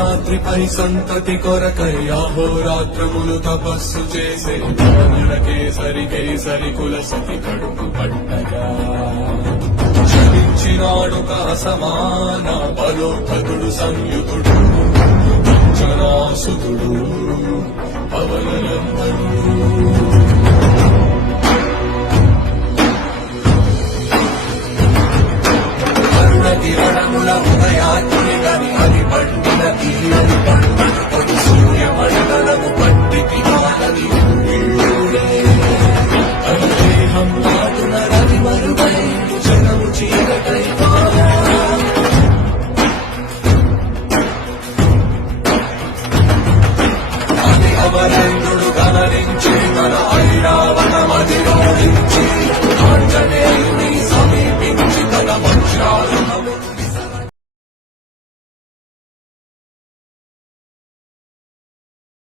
సింహాద్రిపై సంతతి కొరకై అహోరాత్రములు తపస్సు చేసే దానుల కేసరి కేసరి కుల సతి కడుపు పట్టగా చలించినాడుక సమాన బలోధతుడు సంయుతుడు అంజనాసుతుడు పవననందనుడు కిరణముల ఉదయాగ్ని గని అది పండిన తీరని పంటను కొడి సూర్యమండలము పట్టి తినాలని దేహం నాటున రవి మరుగై జనము చీకటై అది అమరేంద్రుడు గమనించి తన ఐరావతమది రోహించి